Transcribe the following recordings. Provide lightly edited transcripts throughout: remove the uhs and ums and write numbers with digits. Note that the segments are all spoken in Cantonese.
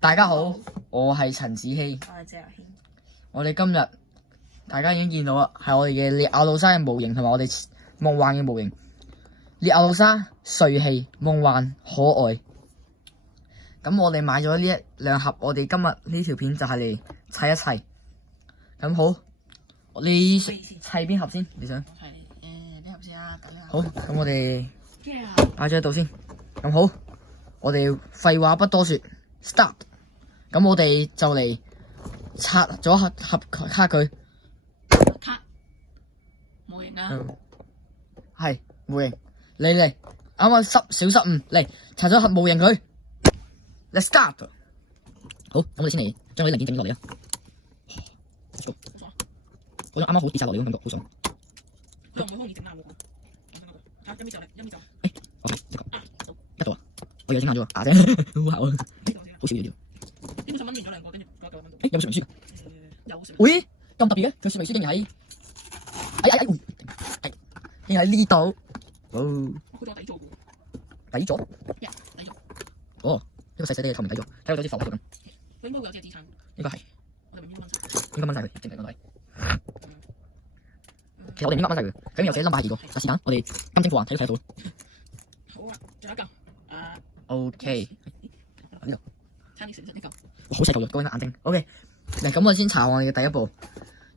大家好，我係陳子希。我係謝遊軒。我哋今日大家已經見到啦，係我哋嘅列亞路莎嘅模型同埋我哋夢幻嘅模型。列亞路莎帥氣、夢幻、可愛。咁我哋買咗呢兩盒，我哋今日呢條片就係嚟砌一砌。咁好，你砌邊盒先？你想？呢盒先啊，等下。好，咁我哋擺咗喺度先。咁好，我哋廢話不多說 ，start。咁我哋就嚟拆咗盒卡佢。卡模型啊！係模型，嚟，啱啱小失誤，嚟拆咗盒模型佢。Let's start。好，咁我哋先嚟將嗰啲零件整落嚟啊。嗰種啱啱好跌晒落嚟嗰種感覺，好爽。佢唔會好易整爛喎。睇一米就嚟，一米就。OK，一度啊！我又整爛咗啊！啫，好厚啊，好少少。基本上掹完咗兩個，跟住嗰嚿掹到。有冇說明書㗎？有說明書。喂，咁特別嘅，佢說明書竟然喺，竟然喺呢度。哦，好多底座嘅。底座？底座。哦，一個細細啲嘅透明底座，睇到好似浮喺度咁。佢應該會有隻支撐。應該係。我哋唔應該掹晒。應該掹晒佢，正常都係。其實我哋唔應該掹晒佢，咁又寫 number 係2個，但是但我哋金睛火眼睇都睇得到。好啊，仲有一嚿。OK，呢度。差啲成一嚿。哇，好細嚿嘅，嗰個眼睛。OK，嗱咁我先查我哋嘅第一步，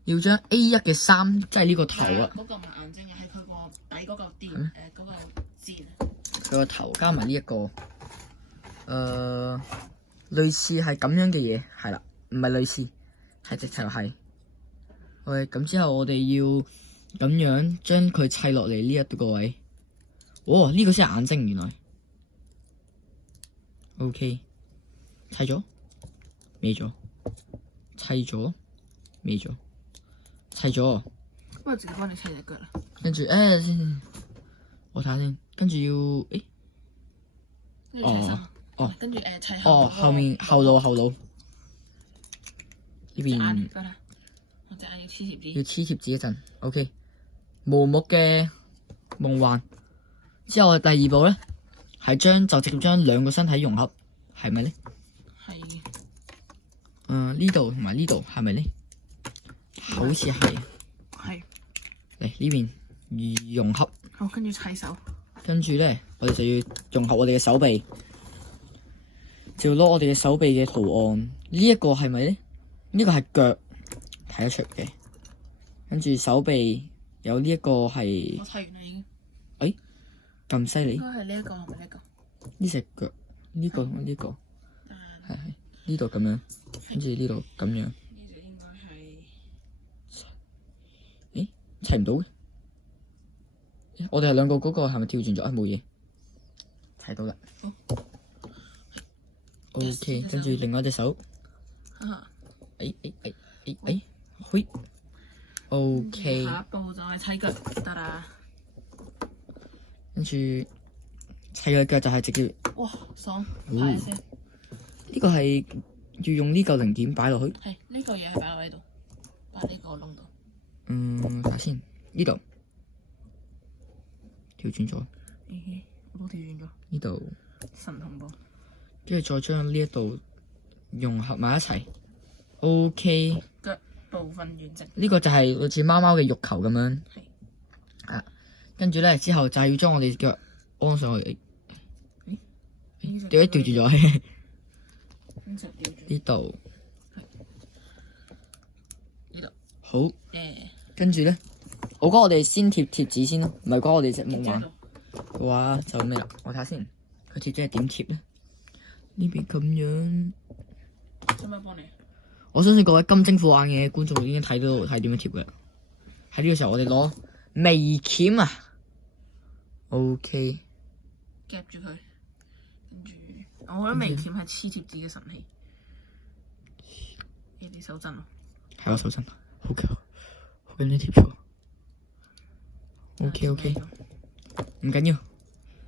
要將 A1 嘅3，即係呢個頭啊。嗰個唔係眼睛啊，係佢個底嗰個電嗰個箭。佢個頭加埋呢一個，類似係咁樣嘅嘢，係啦，唔係類似，係直頭係。OK，咁之後我哋要咁樣將佢砌落嚟呢一個位。哦，呢個先係眼睛原來。OK，砌咗，未咗，砌咗，未咗，砌咗。不過自己幫你砌隻腳啦。跟住先，我睇下先。跟住要跟住砌身。跟住砌後面後腦呢邊我隻眼要黐貼紙。要黐貼紙一陣。OK，無木嘅夢幻。之後第二步咧係就直接將兩個身體融合，係咪咧？係。呢度同埋呢度係咪咧？好似係。係。嚟呢邊融合。好，跟住砌手。跟住咧，我哋就要融合我哋嘅手臂，就要攞我哋嘅手臂嘅圖案。呢一個係咪咧？呢個係腳，睇得出嘅。跟住手臂有呢一個係。我砌完啦已經。咁犀利？應該係呢一個，係咪呢個？呢隻腳，呢個同呢個，係呢度咁樣，跟住呢度咁樣。呢隻應該係。咦？砌唔到嘅？我哋係兩個嗰個係咪跳轉咗？冇嘢，睇到啦。OK， 跟住另外一隻手。嘿。OK。下一步就係砌腳得啦。跟住砌個腳就係直接。哇，爽！睇下先。呢個係要用呢嚿零件擺落去。係呢嚿嘢係擺落喺度，擺呢個窿度。睇下先，呢度調轉咗。我都調轉咗。呢度。神同步。跟住再將呢一度融合埋一齊。OK。腳部分完整。呢個就係好似貓貓嘅肉球咁樣。係。跟住咧，之後就係要將我哋腳安上去。調轉咗。呢度。好。跟住咧，我覺得我哋先貼紙先咯，唔係講我哋隻夢幻嘅話就咩啦？我睇下先，佢貼紙係點貼咧？呢邊咁樣。使唔使幫你？我相信各位金睛火眼嘅觀眾已經睇到係點樣貼嘅。喺呢個時候，我哋攞眉鉗啊。OK。夾住佢，跟住我覺得眉鉗係黐貼紙嘅神器。呢啲手震咯。係我手震，好強，好緊要貼咗。OK，唔緊要，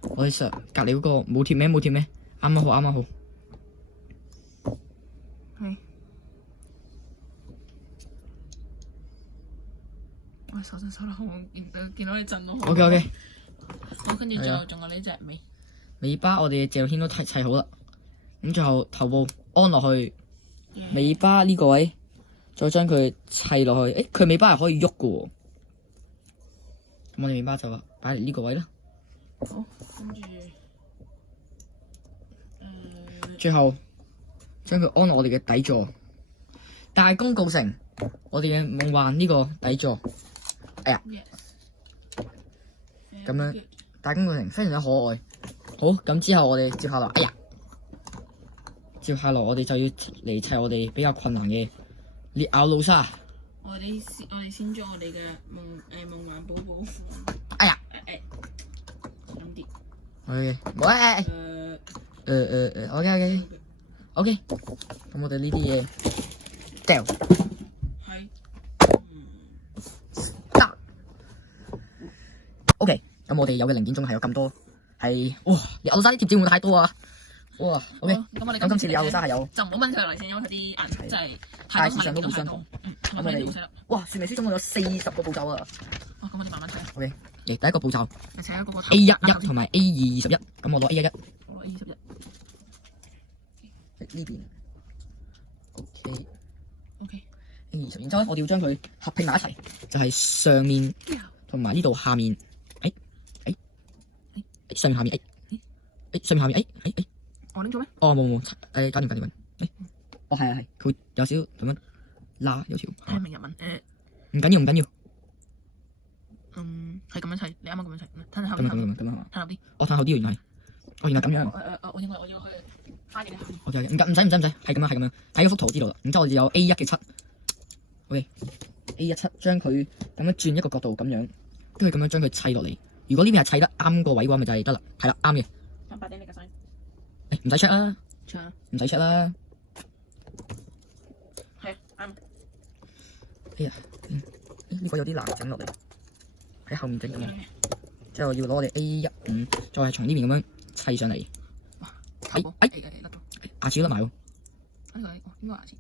我哋實隔離嗰個冇貼咩，啱啱好。係。我手震手得好，見到你震咯。OK。好，跟住最後仲有呢隻尾。尾巴我哋嘅謝軒都砌好啦。咁最後頭部安落去，尾巴呢個位，再將佢砌落去。佢尾巴係可以喐嘅喎。咁我哋尾巴就擺嚟呢個位啦。好，跟住最後將佢安落我哋嘅底座，大功告成，我哋嘅夢幻呢個底座。哎呀， yes，咁樣大功告成，非常之可愛。好，咁之後我哋接下來，哎呀，接下來我哋就要嚟砌我哋比較困難嘅裂咬老沙。我哋先將我哋嘅夢幻寶寶哎呀，咁啲。OK，喂，OK，咁我哋呢啲嘢掉係得。OK，咁我哋有嘅零件仲係有咁多，係哇，裂咬老沙啲貼紙會唔會太多啊？哇，OK，咁我哋咁今次裂咬老沙係有就唔好掹佢落嚟先，因為佢啲顏色真係大致上都互相同。咁我哋哇，說明書總共有40個步驟啊。咁我哋慢慢睇。 OK，嚟第一個步驟你請一個 A11同埋 A221，咁我攞 A11。我攞 A11。呢邊 OK OK。A20，然之後咧，我哋要將佢合拼埋一齊，就係上面同埋呢度下面，上面下面，上面下面，我拎咗咩？哦冇，搞掂，哦係，佢會有少少咁樣拉有條，係明日文唔緊要，係咁樣砌，你啱啱咁樣砌，睇下後咁邊，樣係嘛？睇後邊。我睇後啲原來，原來咁樣，我要去翻譯下。我就唔使，係咁樣，睇嗰幅圖知道啦。然之後我哋有 A1嘅7，OK A17將佢咁樣轉一個角度咁樣，跟住咁樣將佢砌落嚟。如果呢邊係砌得啱個位嘅話，咪就係得啦。係啦，啱嘅。8點你個 size。唔使 check 啦，長。唔使 check 啦。係啱。哎呀，呢個有啲難整落嚟，喺後面整咁樣。之後要攞我哋 A15，再係從呢邊咁樣砌上嚟。牙齒都甩埋喎。呢個應該牙齒。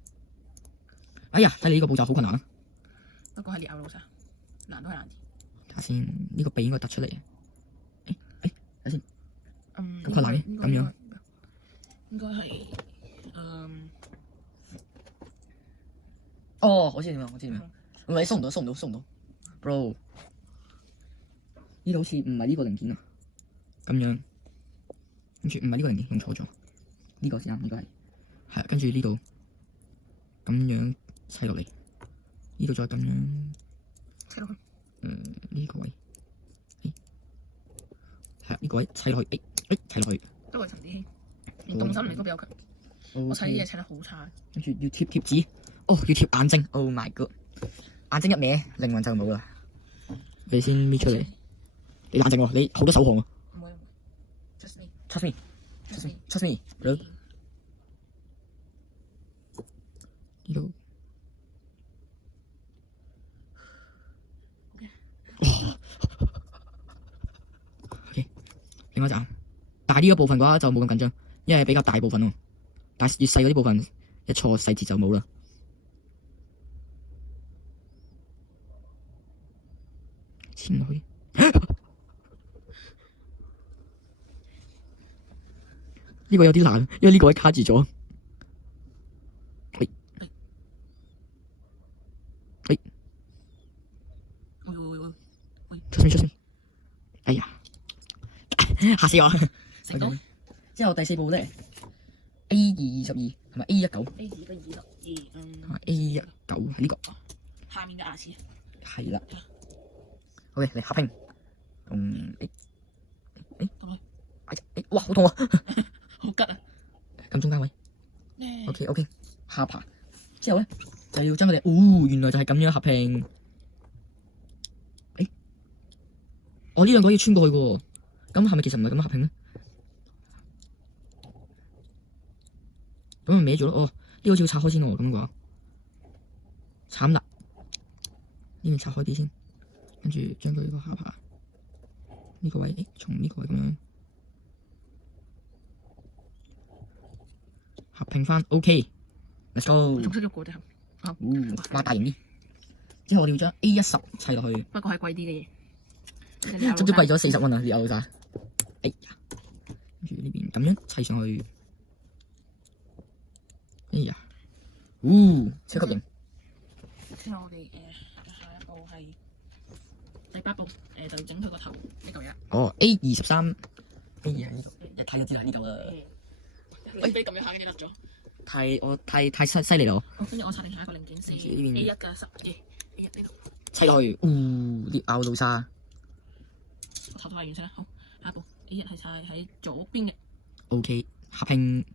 哎呀，睇你呢個步驟好困難啊。不過係裂咬老沙，難都係難啲。睇下先，呢個鼻應該突出嚟。睇先。咁困難嘅，咁樣。應該係哦，我知點樣，你鬆唔到 ，bro。呢度好似唔係呢個零件啊，咁樣，跟住唔係呢個零件用錯咗，呢個先啱，呢個係跟住呢度咁樣砌落嚟，呢度再咁樣砌落去，呢個位，係呢個位砌落去，砌落去，都係陳子興，連動手能力都比較強。我砌啲嘢砌得好差。跟住要貼紙，哦，要貼眼睛 ，Oh my god， 眼睛一歪，靈魂就冇啦。你先搣出嚟。你冷靜喎，你好多手汗喎。唔會 ，trust me，呢度。OK，另外一隻眼，但係呢個部分嘅話就冇咁緊張，因為比較大部分喎。但係越細嗰啲部分，一錯細節就冇啦。黐落去。呢個有啲難，因為呢個位卡住咗。出面，哎呀，嚇死我！成功。之後第4步咧 ，A222同埋 A19。A222，同埋 A19係呢個。下面嘅牙齒。係啦。OK，嚟合拼。哇，好痛啊！好吉啊！咁中間位 ，OK， 下巴之後咧就要將佢哋，原來就係咁樣合拼。我呢兩個要穿過去嘅，咁係咪其實唔係咁樣合拼咧？咁咪歪咗咯。呢個好似要拆開先喎，咁嘅話，慘啦！呢邊拆開啲先，跟住將佢個下巴呢個位，從呢個位咁樣。合拼翻 ，OK，let's go。仲識喐過啫，擘大型啲。之後我哋要將 A10砌落去。不過係貴啲嘅嘢。足足貴咗40蚊啊！裂咬老沙。哎呀，跟住呢邊咁樣砌上去。超級型。之後我哋下一步係第8步，就整佢個頭呢嚿嘢。哦 A23，A2 係呢度，一睇就知係呢嚿啦。你俾咁樣下，跟住甩咗。太犀利啦！好，跟住我拆定下一個零件先。A1嘅10A1呢度。砌落去，獵咬老沙。我頭太完成啦。好，下一步 A1係砌喺左邊嘅。OK， 合拼。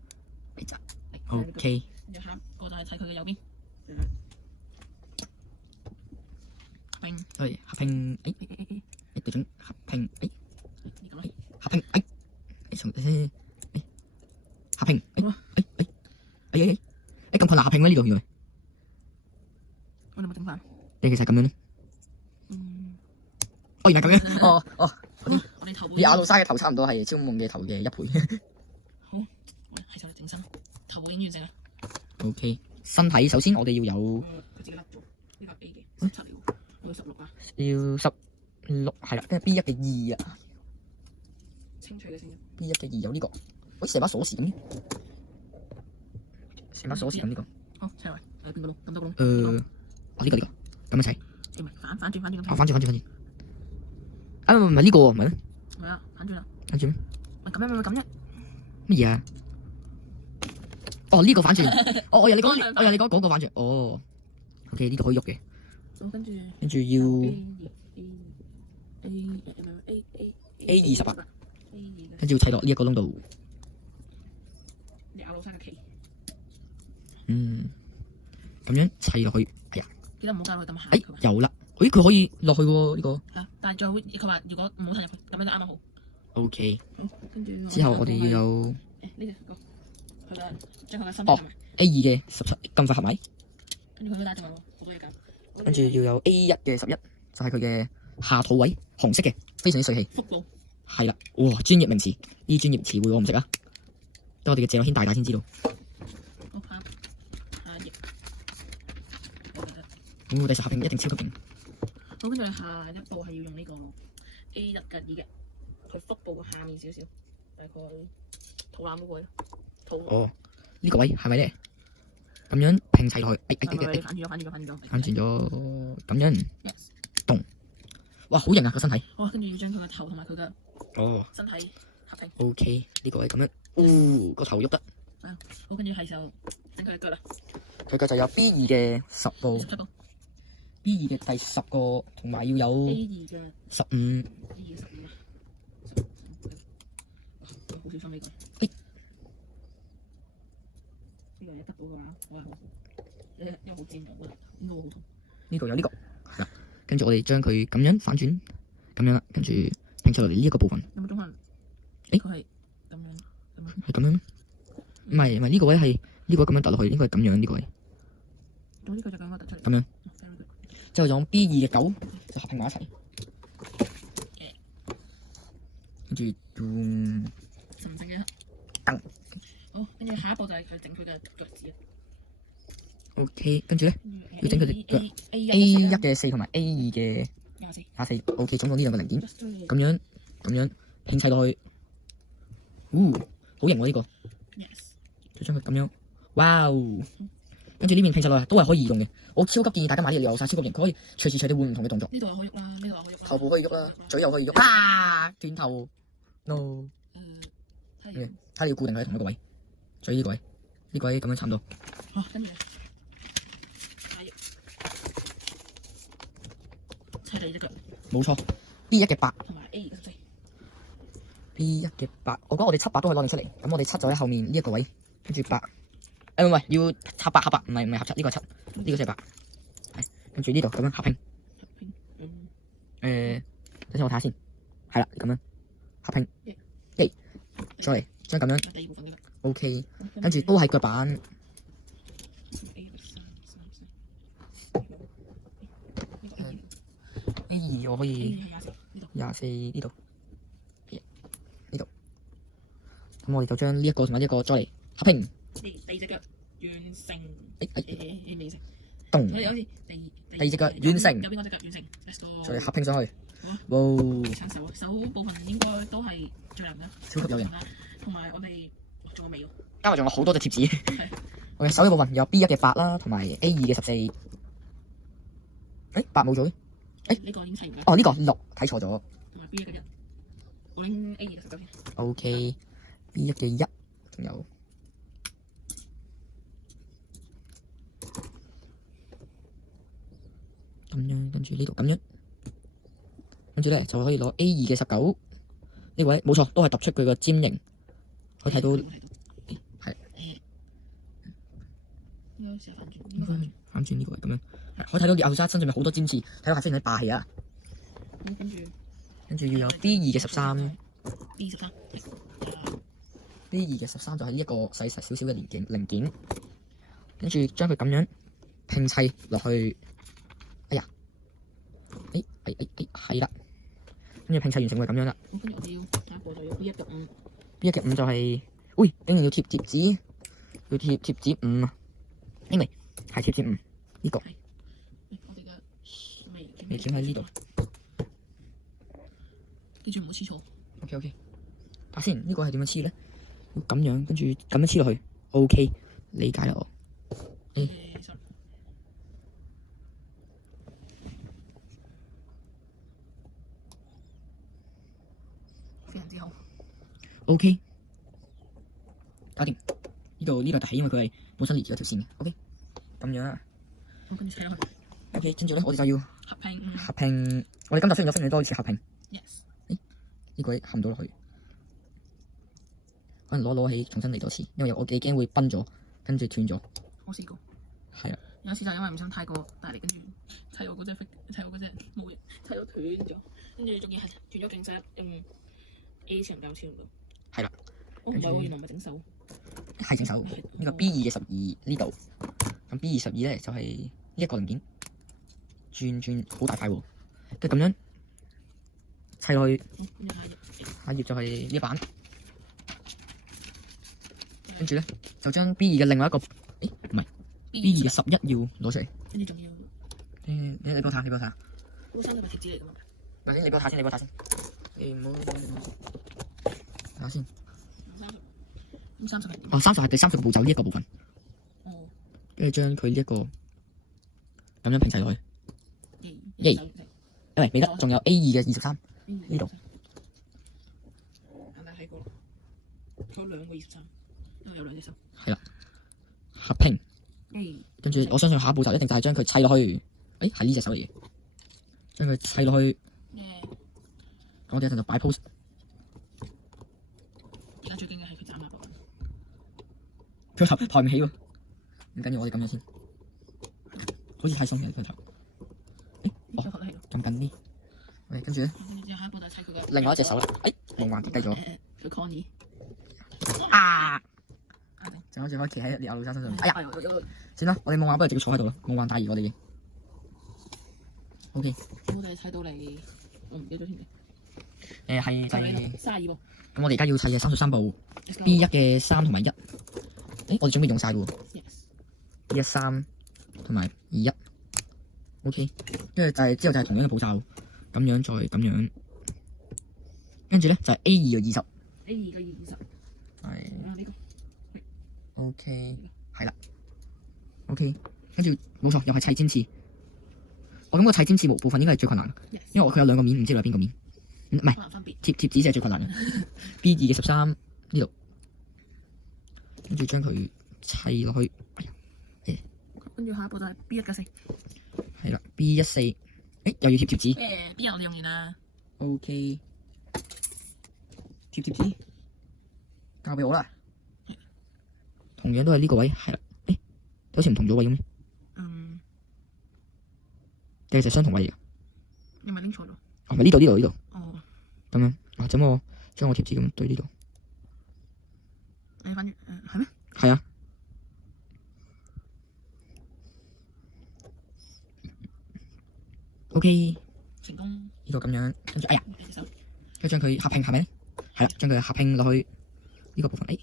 OK。跟住下一個就係砌佢嘅右邊。合拼。對，合拼。對準合拼。呢個啦。合拼。合拼。咁困難合拼咩？呢度原來。我哋冇整飯。你其實係咁樣咯。哦，原來咁樣。哦。我哋頭部。你咬到沙嘅頭差唔多係超夢嘅頭嘅1倍。好，我係就整身，頭部已經完成啦。OK， 身體首先我哋要有。佢自己甩咗，呢個 A 嘅17嚟喎，我要16啊。要16係啦，跟住 B1嘅2啊。清脆嘅聲音。B1嘅2有呢個，好似成把鎖匙咁嘅。成把鎖匙咁呢個。好，砌落嚟，邊個窿？咁多個窿。呢個，咁樣砌。唔係反轉咁。哦，反轉。啊，唔係呢個喎，唔係咩？唔係啊，反轉啦。反轉咩？喂，咁樣咪咁啫。乜嘢啊？哦，呢個反轉。哦，我以為你講嗰個反轉。哦。OK， 呢度可以喐嘅。好，跟住要 A28，跟住要砌落呢一個窿度。你咬老沙嘅旗。咁樣砌落去，係啊。記得唔好加落去咁下。有啦。佢可以落去喎呢個。係啊，但係最好佢話如果唔好褪入去，咁樣就啱啱好。OK。好，跟住之後我哋要有呢個佢嘅將佢嘅身體哦 A2嘅17咁快合埋，跟住佢都打中我好多嘢㗎。跟住要有 A1嘅11，就係佢嘅下肚位，紅色嘅，非常之帥氣。腹部係啦，哇！專業名詞，呢啲專業詞彙我唔識啊，得我哋嘅謝樂軒大先知道。好，下一頁。第10合拼一定超級勁。好，跟住下一步係要用呢個 A1嘅2嘅，佢腹部下面少少，大概肚腩嗰個位。哦，呢個位係咪咧？咁樣拼砌落去，反轉咗，咁樣，動，哇，好型啊個身體。好，跟住要將佢個頭同埋佢嘅身體合拼。OK，呢個位咁樣，個頭喐得。好，跟住係就整佢嘅腳啦。佢腳就有 B2嘅10部17部。B2嘅第10個，同埋要有 A2嘅15。A2嘅15啊！好小心呢個。呢個一得到嘅話，我係好，因為好尖嘅，應該會好痛。呢個有呢個，係啦。跟住我哋將佢咁樣反轉，咁樣啦，跟住拼出嚟呢一個部分。有冇中可能？佢係咁樣，係咁樣？唔係呢個位係呢個咁樣突落去，應該係咁樣呢個位。總之佢就咁樣突出嚟。咁樣。之後用 B2嘅9就合拼埋一齊。跟住用神聖嘅燈。好，跟住下一步就係佢整佢嘅腳趾。OK， 跟住咧要整佢哋腳 A1嘅4同埋 A2嘅24。OK， 總共呢兩個零件，咁樣拼砌落去，好型喎呢個。就將佢咁樣，哇！跟住呢邊拼砌落去都係可以移動嘅。我超級建議大家買呢個獵咬老沙，超級型，佢可以隨時隨地換唔同嘅動作。呢度又可以喐啦，呢度又可以喐啦。頭部可以喐啦，嘴又可以喐。啊！斷頭 ，no。睇你要固定佢喺同一個位，嘴呢個位，呢個位咁樣差唔多。好，跟住下頁砌第二隻腳。冇錯 ，B1嘅8同埋 A2嘅14。B1嘅8，我覺得我哋7、8都可以攞定出嚟。咁我哋7就喺後面呢一個位，跟住8。唔係，要插8合8，唔係合7，呢個係7，呢個先係8。係，跟住呢度咁樣合拼。等陣我睇下先。係啦，咁樣合拼。再嚟將咁樣。第二部分嘅。OK， 跟住都係腳板。A2我可以24呢度，呢度。咁我哋就將呢一個同埋呢一個再嚟合拼。第二隻腳完成。未成。動。好似第二隻腳完成。右邊嗰隻腳完成。Let's go。再嚟合拼上去。哇！手部分應該都係最難嘅。超級有型。同埋我哋仲有尾喎。加埋仲有好多隻貼紙。係。OK，手嘅部分有 B1 嘅8啦，同埋 A2 嘅14。誒8冇咗嘅。呢個已經砌唔緊。哦呢個6睇錯咗。同埋 B 一嘅1，我拎 A 二嘅19先。OK B1 嘅1，仲有咁樣，跟住呢度咁樣，跟住咧就可以攞 A2 嘅19。呢位冇錯，都係突出佢個尖形，可以睇到係應該成日反轉，應該反轉呢個係咁樣，可以睇到列亞路沙身上面好多尖刺，睇到係非常之霸氣啊！跟住要有 B2 嘅13。B13 B2 嘅13就係呢一個細細少少嘅零件，跟住將佢咁樣拼砌落去。哎呀，係啦，跟住拼砌完成會咁樣啦。跟住我哋要下一步就要 B1 嘅5。B1 嘅5就係，喂，竟然要貼紙，要貼紙5啊！因為係貼紙5呢個。我哋嘅微鉗喺呢度。記住唔好黐錯。OK，睇下先，呢個係點樣黐咧？要咁樣，跟住咁樣黐落去。OK，理解啦我。非常之好。OK，搞掂。呢度呢個凸起，因為佢係本身連住一條線嘅。OK，咁樣啊。跟住砌落去。OK，跟住咧，我哋就要合拼。合拼。我哋今集出現咗非常之多次合拼。Yes。呢個合唔到落去，可能攞起重新嚟多次，因為我幾驚會崩咗，跟住斷咗。我試過。係啊。有一次就因為唔想太過大力，跟住砌我嗰隻模型砌到斷咗，跟住仲要係斷咗勁晒，A 次唔夠，超唔到。係啦。我唔係喎，原來唔係整手。係整手。呢個 B2 嘅12呢度，咁 B2 12咧就係呢一個零件，轉好大塊喎，跟住咁樣砌落去。下頁就係呢一版，跟住咧就將 B2 嘅另外一個，唔係 B2 嘅11要攞出嚟。跟住仲要。你幫我睇，你幫我睇。嗰三個係貼紙嚟㗎嘛？嗱先，你幫我睇先，你幫我睇先。你唔好睇下先。30係點？哦，30係第30個步驟呢一個部分。哦。跟住將佢呢一個咁樣拼砌落去。因為未得，仲有 A2 嘅23呢度。係咪睇過？仲有2個23，因為有2隻手。係啦，合拼。跟住我相信下一步就一定就係將佢砌落去。係呢隻手嚟嘅，將佢砌落去。我哋一陣就擺 pose。而家最驚嘅係佢斬下部分。佢頭抬唔起喎，唔緊要，我哋咁樣先。好似太鬆嘅佢頭。咁緊啲。OK，跟住咧。跟住之後下一步就係砌佢嘅。另外一隻手啦。夢幻跌低咗。佢 Connie。啊！就好似可以企喺列亞路沙身上。哎呀！算啦，我哋夢幻不如直接坐喺度啦。夢幻大義我哋已經。OK。我哋砌到嚟，我唔記得咗添嘅。係32步。咁我哋而家要砌嘅33步 B1 嘅3同埋1。我哋準備用晒嘅喎。B1 3同埋21。OK， 跟住之後就係同樣嘅步驟，咁樣再咁樣，跟住咧就係 A2 嘅20。A2 嘅20。係。呢個。OK， 係啦。OK， 跟住冇錯，又係砌尖刺。我感覺砌尖刺部分應該係最困難，因為佢有兩個面，唔知道係邊個面。唔係貼紙就係最困難嘅。B2 嘅13呢度，跟住將佢砌落去。跟住下一步就係 B1 嘅4。係啦 ，B1 4，又要貼紙。B1 我哋用完啦。OK， 貼紙，交俾我啦。同樣都係呢個位，係啦。好似唔同咗位咁。定係就相同位嚟㗎？你咪拎錯咗。哦，咪呢度。哦。咁樣，咁我將我貼紙咁對呢度。你反轉，係咩？係啊。OK。成功。呢個咁樣，跟住，哎呀，跟住將佢合拼，係咪？係啦，將佢合拼落去呢個部分。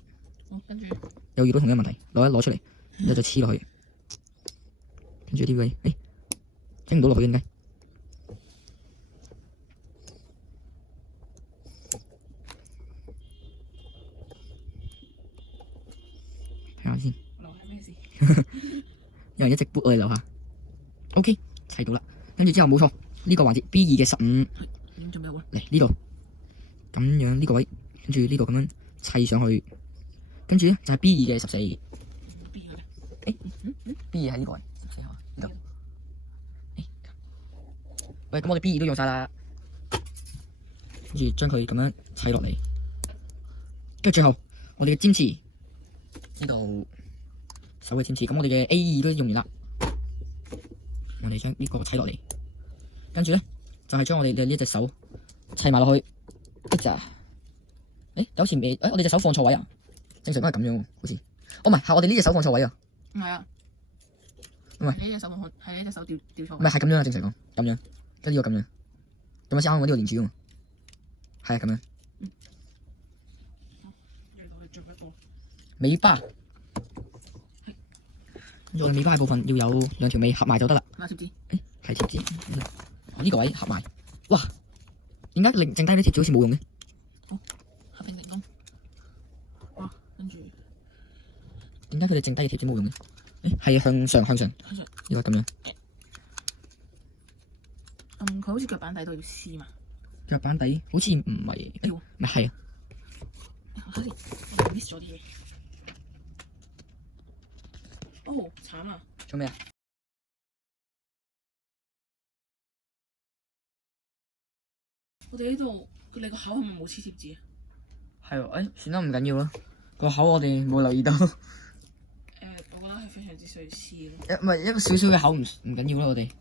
好，跟住又遇到同樣問題，攞出嚟，然後就黐落去，跟住呢位，整唔到落去應該。睇下先。咩事？有人一直撥我哋樓下。OK， 砌到啦。跟住之後冇錯，呢個環節 B2 嘅15已經準備好啦。嚟呢度，咁樣呢個位，跟住呢個咁樣砌上去，跟住咧就係 B2 嘅14。B2 喺呢個位14係嘛？呢度。喂，咁我哋 B2 都用晒啦，跟住將佢咁樣砌落嚟，跟住最後我哋嘅尖刺呢度手嘅尖刺，咁我哋嘅 A2 都用完啦，我哋將呢個砌落嚟，跟住咧就係將我哋嘅呢隻手砌埋落去，一隻，好似未，我哋隻手放錯位啊，正常都係咁樣，好似，哦唔係，係我哋呢隻手放錯位啊，唔係啊，唔係，你呢隻手放係你隻手掉錯，唔係咁樣啊，正常講咁樣，跟住呢個咁樣，咁樣先啱我呢個連住啊嘛，係啊咁樣。尾巴，跟住我哋尾巴嘅部分要有兩條尾合埋就得啦。拿貼紙，係貼紙，呢個位合埋。哇，點解剩低啲貼紙好似冇用嘅？合併成功。哇，跟住點解佢哋剩低嘅貼紙冇用嘅？係向上，呢個咁樣。佢好似腳板底都要黐嘛。腳板底好似唔係，唔係啊。好似我 miss 咗啲嘢。哦，慘啊！做咩啊？我哋呢度你個口係咪冇黐貼紙啊？係喎，算啦，唔緊要啦。個口我哋冇留意到。我覺得係非常之需要黐咯。唔係一個少少嘅口唔緊要啦，我哋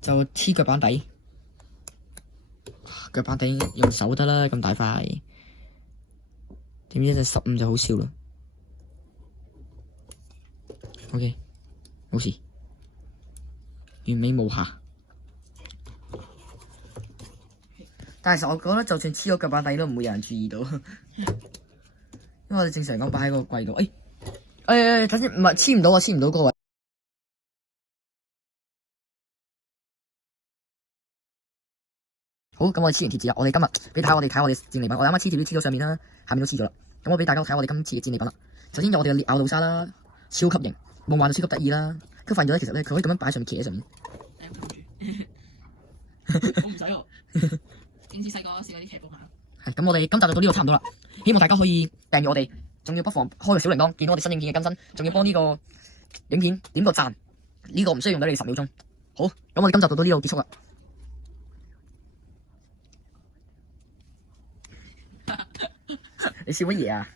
就黐腳板底。腳板底用手得啦，咁大塊。點知隻15就好笑啦。OK， 冇事，完美無瑕。但係其實我覺得，就算黐咗腳板底都唔會有人注意到，因為我哋正常講擺喺個櫃度。等先，唔係黐唔到啊，黐唔到嗰個位。好，咁我哋黐完貼紙啦。我哋今日俾大家我哋睇我哋戰利品。我哋啱啱黐貼都黐咗上面啦，下面都黐咗啦。咁我俾大家睇我哋今次嘅戰利品啦。首先有我哋嘅烈咬老沙啦，超級型，夢幻就超級得意啦。跟住發現咗咧，其實咧佢可以咁樣擺喺上面，騎喺上面。我唔使喎，正似細個試過啲劇本下。係咁，我哋今集就到呢度差唔多啦。希望大家可以訂閱我哋，仲要不妨開個小鈴鐺，見到我哋新影片嘅更新，仲要幫呢個影片點個讚。呢個唔需要用到你10秒鐘。好，咁我哋今集就到呢度結束啦。你笑乜嘢啊？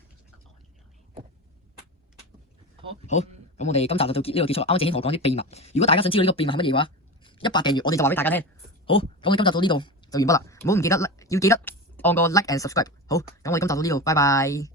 好，咁我哋今集就到呢度結束。啱啱正軒同我講啲秘密，如果大家想知道呢個秘密係乜嘢嘅話，100訂閱我哋就話俾大家聽。好，咁我哋今集到呢度就完畢啦。唔記得要記得按個 like and subscribe。好，咁我哋今集到呢度，拜拜。